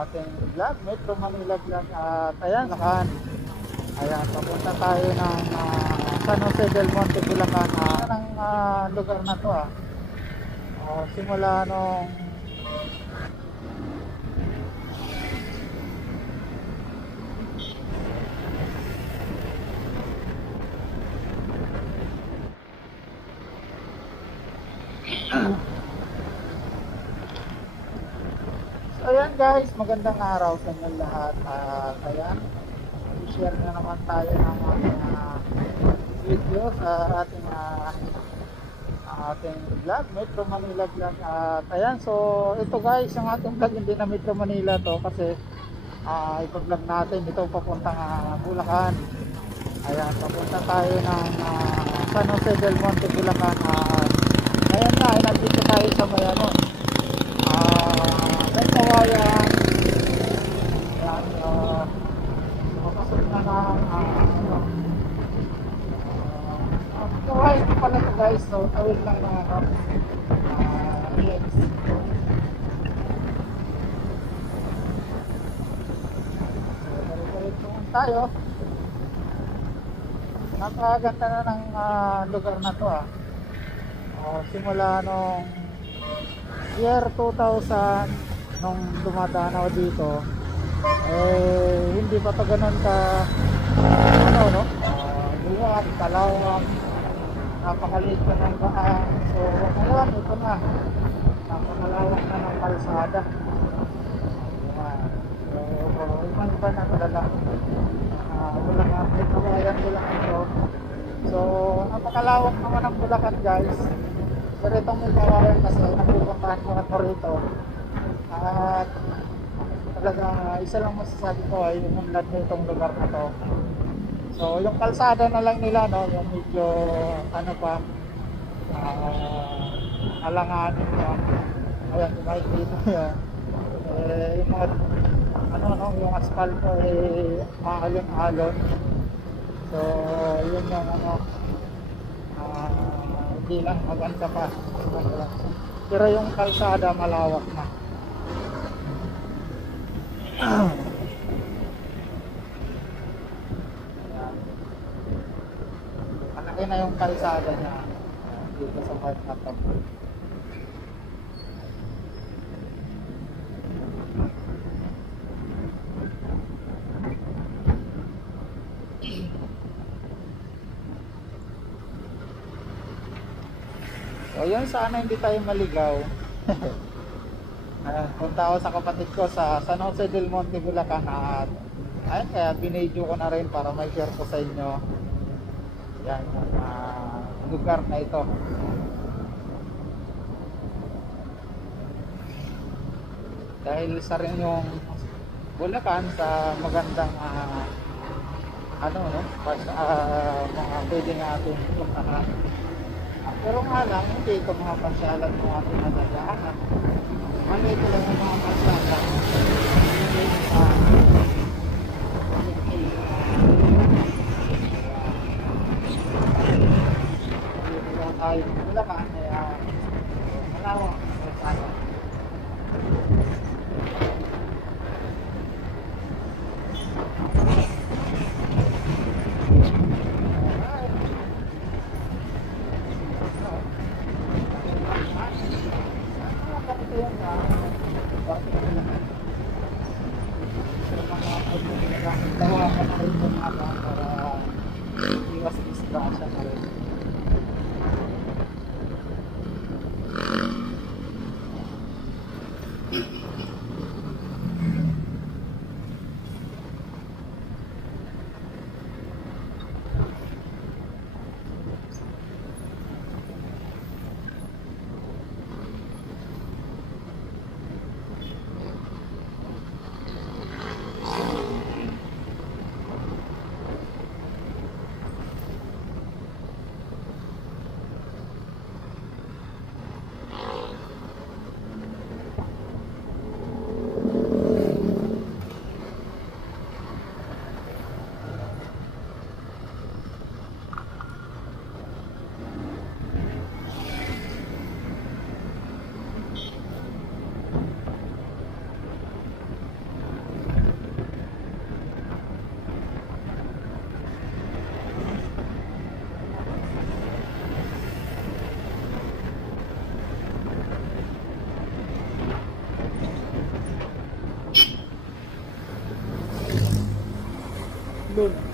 ating vlog, Metro Manila vlog. At ayan, Bulacan. Ayan, papunta tayo ng San Jose del Monte, Bulacan. Ang lugar na to simula nung so ayan guys, magandang araw sa inyo lahat. Ayan, i-share na naman tayo ng ating video sa ating vlog, Metro Manila vlog. At ayan, so ito guys, ang ating vlog hindi na Metro Manila to kasi ito-vlog natin ito papuntang Bulacan. Ayan, papunta tayo ng San Jose del Monte, Bulacan. Ayan na, nandito tayo sa Mayanon. May kawayan. Ayan, makasot na kawayan ko pala ito guys, so tawid lang na legs. So, balik-balik naman tayo. Napakaganda na ng lugar na to simula nung year 2000 nung dumadaan ako dito, hindi pa pa ganun ka buwan, kalawang, napakaliit pa ng daan. So ngayon ito na, napakalawak na ng kalsada. So iba na talaga. Wala nga, may kawayan Bulacan ito. So napakalawak naman ang Bulacan guys. Pero itong may kawayan kasi napupuntahan ko na po rito. At talaga isa lang masasabi ko ay yung unlad na itong lugar na to. So yung kalsada na lang nila, no, yung medyo alanganin pa. Ayan, makikita yan. Yung mga yung asfalto maalon-alon. So yun yung hindi lang maganda pa. Pero yung kalsada malawak na. Malaki na yung kalsada niya dito sa part na to. So yun, sana hindi tayo maligaw. Punta ako sa kapatid ko sa San Jose del Monte, Bulacan. At ayun, kaya binidyo ko na rin para may share ko sa inyo yan yung lugar na ito. Dahil sa rin yung Bulacan sa magandang mga pwede natin puntahan. Pero nga lang, hindi ito mga pasyalan ng ating nadadaanan. Maliit lang ang mga pasyalan. Dito tayo ng Bulacan, kaya malawak ang pasyalan. Iwas distraction na rin. doon.